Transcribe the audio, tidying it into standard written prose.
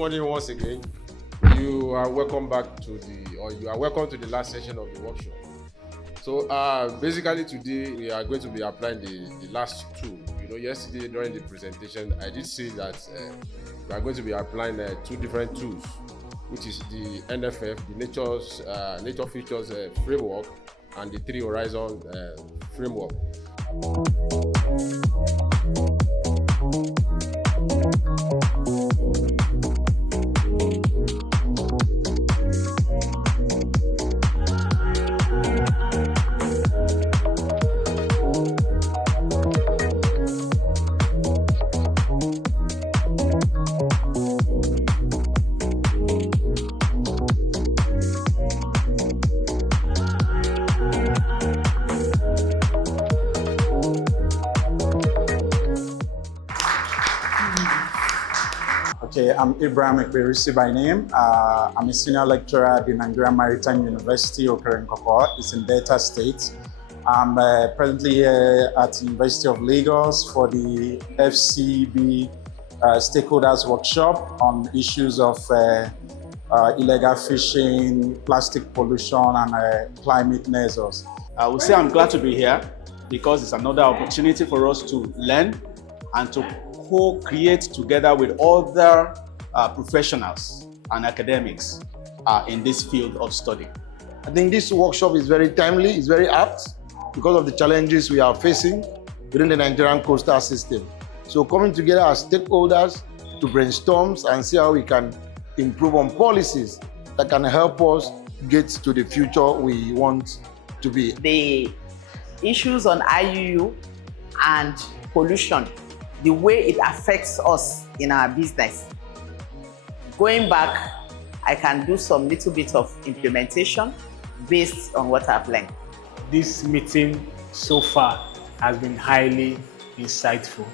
morning once again. You are welcome to the last session of the workshop. So basically today we are going to be applying the last two. Yesterday during the presentation, I did say that we are going to be applying two different tools, which is the NFF, the Nature Features Framework, and the Three Horizon Framework. Okay, I'm Ibrahim Ekberisi by name. I'm a senior lecturer at the Nigerian Maritime University, Okerenkoko. It's in Delta State. I'm presently here at the University of Lagos for the FCB Stakeholders Workshop on issues of illegal fishing, plastic pollution, and climate measures. I would say I'm glad to be here because it's another opportunity for us to learn and to co-create together with other professionals and academics in this field of study. I think this workshop is very timely, it's very apt because of the challenges we are facing within the Nigerian coastal system. So coming together as stakeholders to brainstorm and see how we can improve on policies that can help us get to the future we want to be. The issues on IUU and pollution, the way it affects us in our business. Going back, I can do some little bit of implementation based on what I've learned. This meeting so far has been highly insightful.